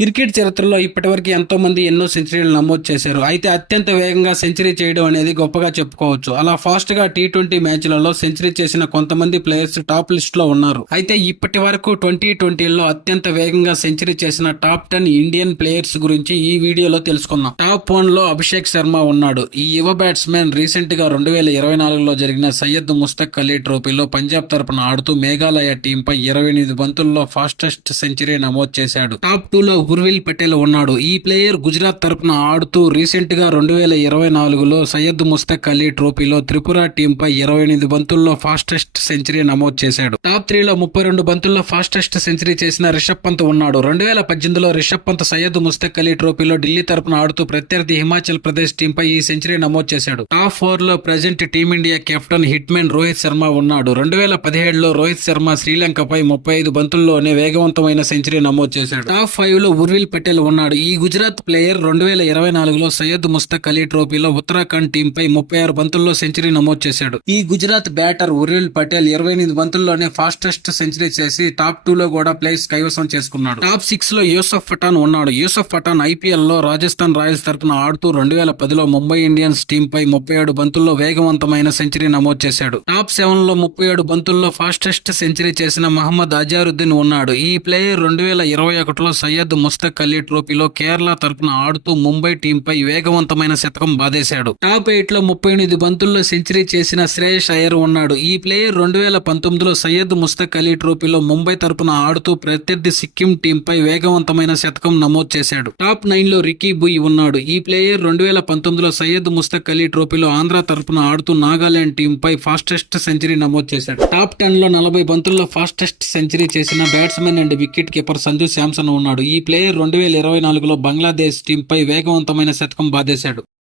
Cricket చరిత్రలో ఇప్పటివరకు ఎంతో మంది ఎన్నో సెంచరీలు నమోదు చేశారు. అయితే అత్యంత వేగంగా సెంచరీ చేయడం అనేది గొప్పగా చెప్పుకోవచ్చు. అలా ఫాస్ట్గా టీ ట్వంటీ మ్యాచ్లలో సెంచరీ చేసిన కొంతమంది ప్లేయర్స్ టాప్ లిస్ట్లో ఉన్నారు. అయితే ఇప్పటి వరకు ట్వంటీ ట్వంటీలో అత్యంత వేగంగా సెంచరీ చేసిన టాప్ టెన్ ఇండియన్ ప్లేయర్స్ గురించి ఈ వీడియోలో తెలుసుకుందాం. టాప్ వన్లో అభిషేక్ శర్మ ఉన్నాడు. ఈ యువ బ్యాట్స్మెన్ రీసెంట్గా రెండు వేల ఇరవై నాలుగులో జరిగిన సయ్యద్ ముస్తక్ అలీ ట్రోఫీలో పంజాబ్ తరపున ఆడుతూ మేఘాలయ టీంపై ఇరవై ఎనిమిది బంతుల్లో ఫాస్టెస్ట్ సెంచరీ నమోదు చేశాడు. టాప్ టూ గుర్విల్ పటేల్ ఉన్నాడు. ఈ ప్లేయర్ గుజరాత్ తరపున ఆడుతూ రీసెంట్గా రెండు వేల ఇరవై నాలుగులో సయ్యద్ ముస్తక్ అలీ ట్రోఫీలో త్రిపుర టీంపై ఇరవై ఎనిమిది బంతుల్లో ఫాస్టెస్ట్ సెంచరీ నమోదు చేశాడు. టాప్ త్రీలో ముప్పై రెండు బంతుల్లో ఫాస్టెస్ట్ సెంచరీ చేసిన రిషబ్ పంత్ ఉన్నాడు. రెండు వేల పద్దెనిమిదిలో రిషబ్ పంత్ సయ్యద్ ముస్తక్ అలీ ట్రోఫీలో ఢిల్లీ తరపున ఆడుతూ ప్రత్యర్థి హిమాచల్ ప్రదేశ్ టీంపై ఈ సెంచరీ నమోదు చేశాడు. టాప్ ఫోర్లో present team India captain hit man Rohit Sharma ఉన్నాడు. రెండు వేల పదిహేడులో రోహిత్ శర్మ శ్రీలంకపై ముప్పై ఐదు బంతుల్లోనే వేగవంతమైన సెంచరీ నమోదు చేశాడు. టాప్ ఫైవ్లో ఉర్విల్ పటేల్ ఉన్నాడు. ఈ గుజరాత్ ప్లేయర్ రెండు వేల ఇరవై నాలుగులో సయ్యద్ ముస్తక్ అలీ ట్రోఫీలో ఉత్తరాఖండ్ టీంపై ముప్పై ఆరు బంతుల్లో సెంచరీ నమోదు చేశాడు. ఈ గుజరాత్ బ్యాటర్ ఉర్విల్ పటేల్ ఇరవై ఎనిమిది బంతుల్లోనే ఫాస్టెస్ట్ సెంచరీ చేసి టాప్ టూ లో కూడా ప్లేస్ కైవసం చేసుకున్నాడు. టాప్ సిక్స్లో యూసఫ్ పఠాన్ ఉన్నాడు. యూసఫ్ పఠాన్ ఐపీఎల్లో రాజస్థాన్ రాయల్స్ తరపున ఆడుతూ రెండు వేల పదిలో ముంబై ఇండియన్స్ టీంపై ముప్పై ఏడు బంతుల్లో వేగవంతమైన సెంచరీ నమోదు చేశాడు. టాప్ సెవెన్లో ముప్పై ఏడు బంతుల్లో ఫాస్టెస్ట్ సెంచరీ చేసిన మహమ్మద్ అజారుద్దీన్ ఉన్నాడు. ఈ ప్లేయర్ రెండు వేల ఇరవై ఒకటిలో సయ్యద్ ముస్తక్ అలీ ట్రోఫీలో కేరళ తరపున ఆడుతూ ముంబై టీంపై వేగవంతమైన శతకం బాధేశాడు. టాప్ ఎయిట్లో ముప్పై ఎనిమిది బంతుల్లో సెంచరీ చేసిన శ్రేయస్ అయ్యర్ ఉన్నాడు. ఈ ప్లేయర్ రెండు వేల పంతొమ్మిదిలో సయ్యద్ ముస్తక్ అలీ ట్రోఫీలో ముంబై తరపున ఆడుతూ ప్రత్యర్థి సిక్కిం టీంపై వేగవంతమైన శతకం నమోదు చేశాడు. టాప్ నైన్లో రికీ బుయ్ ఉన్నాడు. ఈ ప్లేయర్ రెండు వేల పంతొమ్మిదిలో సయ్యద్ ముస్తక్ అలీ ట్రోఫీలో ఆంధ్ర తరపున ఆడుతూ నాగాలాండ్ టీంపై ఫాస్టెస్ట్ సెంచరీ నమోదు చేశాడు. టాప్ టెన్లో నలభై బంతుల్లో ఫాస్టెస్ట్ సెంచరీ చేసిన batsmen and wicket keeper Sanju Samson ఉన్నాడు. ఈ ప్లేయర్ రెండు వేల ఇరవై నాలుగులో బంగ్లాదేశ్ టీంపై వేగవంతమైన శతకం బాధేశాడు